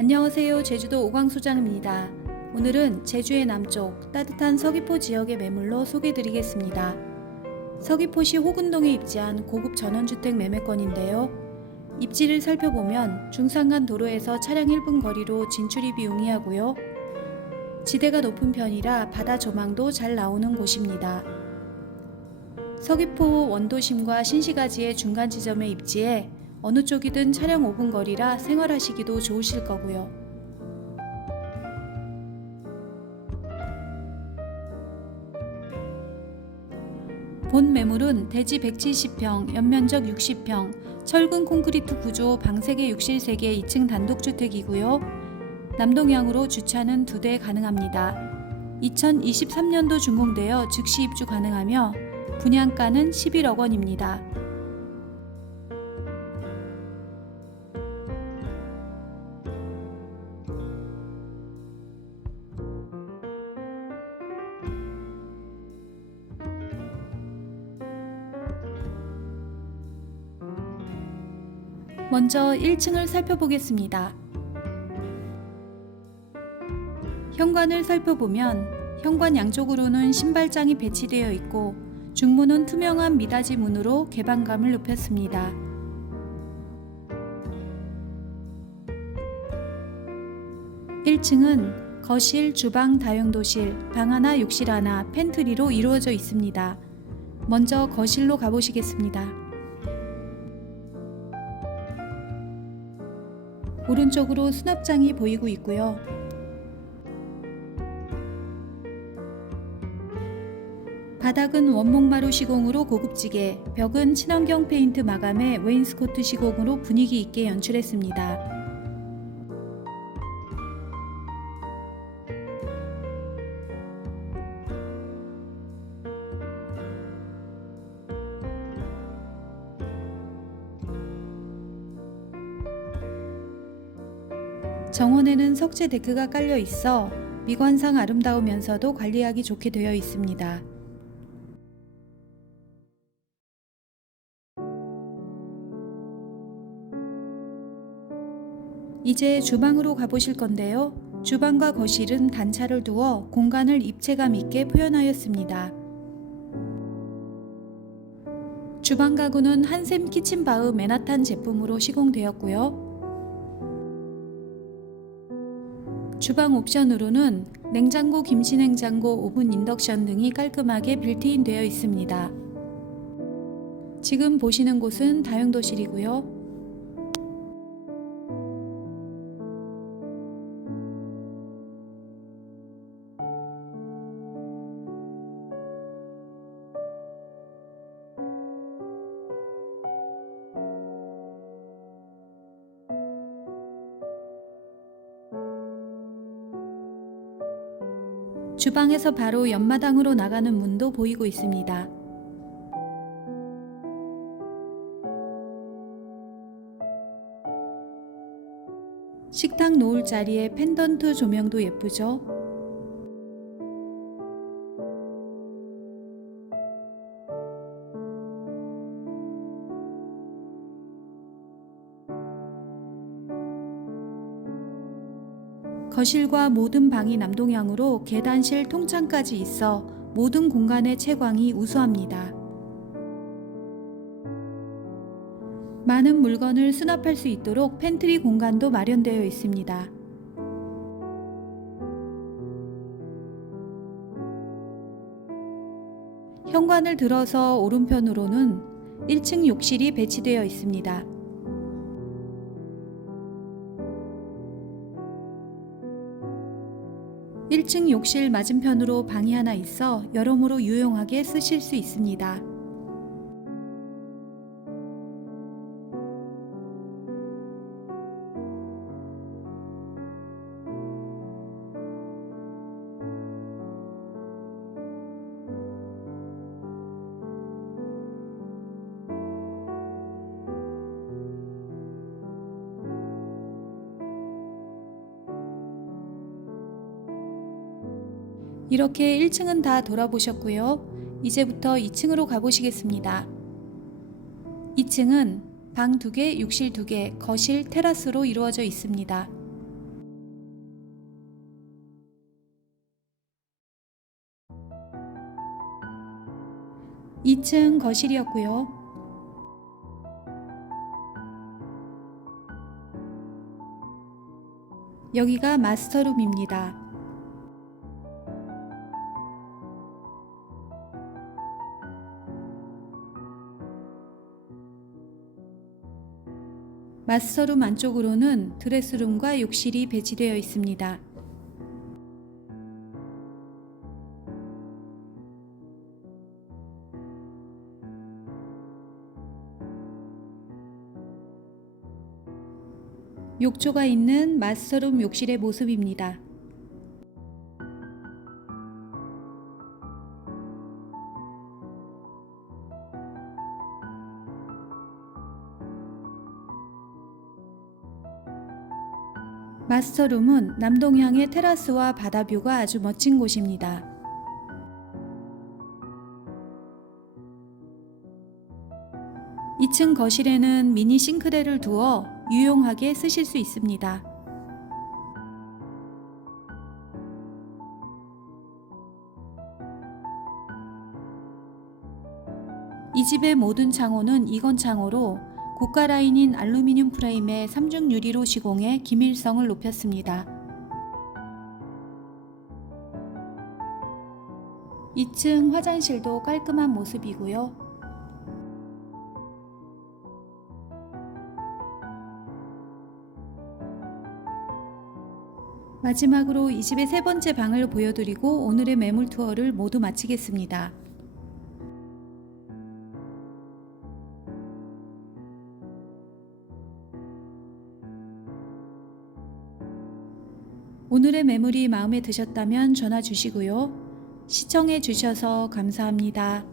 안녕하세요. 제주도 오광소장입니다. 오늘은 제주의 남쪽 따뜻한 서귀포 지역의 매물로 소개드리겠습니다. 서귀포시 호군동에 입지한 고급 전원주택 매매건인데요. 입지를 살펴보면 중산간 도로에서 차량 1분 거리로 진출입이 용이하고요. 지대가 높은 편이라 바다 조망도 잘 나오는 곳입니다. 서귀포 원도심과 신시가지의 중간 지점에 입지해 어느 쪽이든 차량 5분 거리라 생활하시기도 좋으실 거고요. 본 매물은 대지 170평, 연면적 60평, 철근 콘크리트 구조 방세계 욕실 3개 2층 단독주택이고요. 남동향으로 주차는 2대 가능합니다. 2023년도 준공되어 즉시 입주 가능하며 분양가는 11억 원입니다. 먼저 1층을 살펴보겠습니다. 현관을 살펴보면 현관 양쪽으로는 신발장이 배치되어 있고 중문은 투명한 미닫이 문으로 개방감을 높였습니다. 일층은 거실, 주방, 다용도실, 방 하나, 욕실 하나, 팬트리로 이루어져 있습니다. 먼저 거실로 가보시겠습니다. 오른쪽으로 수납장이 보이고 있고요. 바닥은 원목마루 시공으로 고급지게, 벽은 친환경 페인트 마감에 웨인스코트 시공으로 분위기 있게 연출했습니다. 정원에는 석재 데크가 깔려 있어 미관상 아름다우면서도 관리하기 좋게 되어 있습니다. 이제 주방으로 가보실 건데요. 주방과 거실은 단차를 두어 공간을 입체감 있게 표현하였습니다. 주방 가구는 한샘 키친바흐 맨하탄 제품으로 시공되었고요. 주방 옵션으로는 냉장고, 김치냉장고, 오븐 인덕션 등이 깔끔하게 빌트인 되어 있습니다. 지금 보시는 곳은 다용도실이고요. 주방에서 바로 옆마당으로 나가는 문도 보이고 있습니다. 식탁 놓을 자리에 펜던트 조명도 예쁘죠? 거실과 모든 방이 남동향으로 계단실 통창까지 있어 모든 공간의 채광이 우수합니다. 많은 물건을 수납할 수 있도록 팬트리 공간도 마련되어 있습니다. 현관을 들어서 오른편으로는 1층 욕실이 배치되어 있습니다. 1층 욕실 맞은편으로 방이 하나 있어 여러모로 유용하게 쓰실 수 있습니다. 이렇게 1층은 다 돌아보셨고요. 이제부터 2층으로 가보시겠습니다. 2층은 방 2개, 욕실 2개, 거실, 테라스로 이루어져 있습니다. 2층 거실이었고요. 여기가 마스터룸입니다. 마스터룸 안쪽으로는 드레스룸과 욕실이 배치되어 있습니다. 욕조가 있는 마스터룸 욕실의 모습입니다. 마스터룸은 남동향의 테라스와 바다뷰가 아주 멋진 곳입니다. 이층 거실에는 미니 싱크대를 두어 유용하게 쓰실 수 있습니다. 이 집의 모든 창호는 이건 창호로 고가 라인인 알루미늄 프레임에 삼중 유리로 시공해 기밀성을 높였습니다. 2층 화장실도 깔끔한 모습이고요. 마지막으로 이 집의 세 번째 방을 보여드리고 오늘의 매물 투어를 모두 마치겠습니다. 오늘의 매물이 마음에 드셨다면 전화 주시고요. 시청해 주셔서 감사합니다.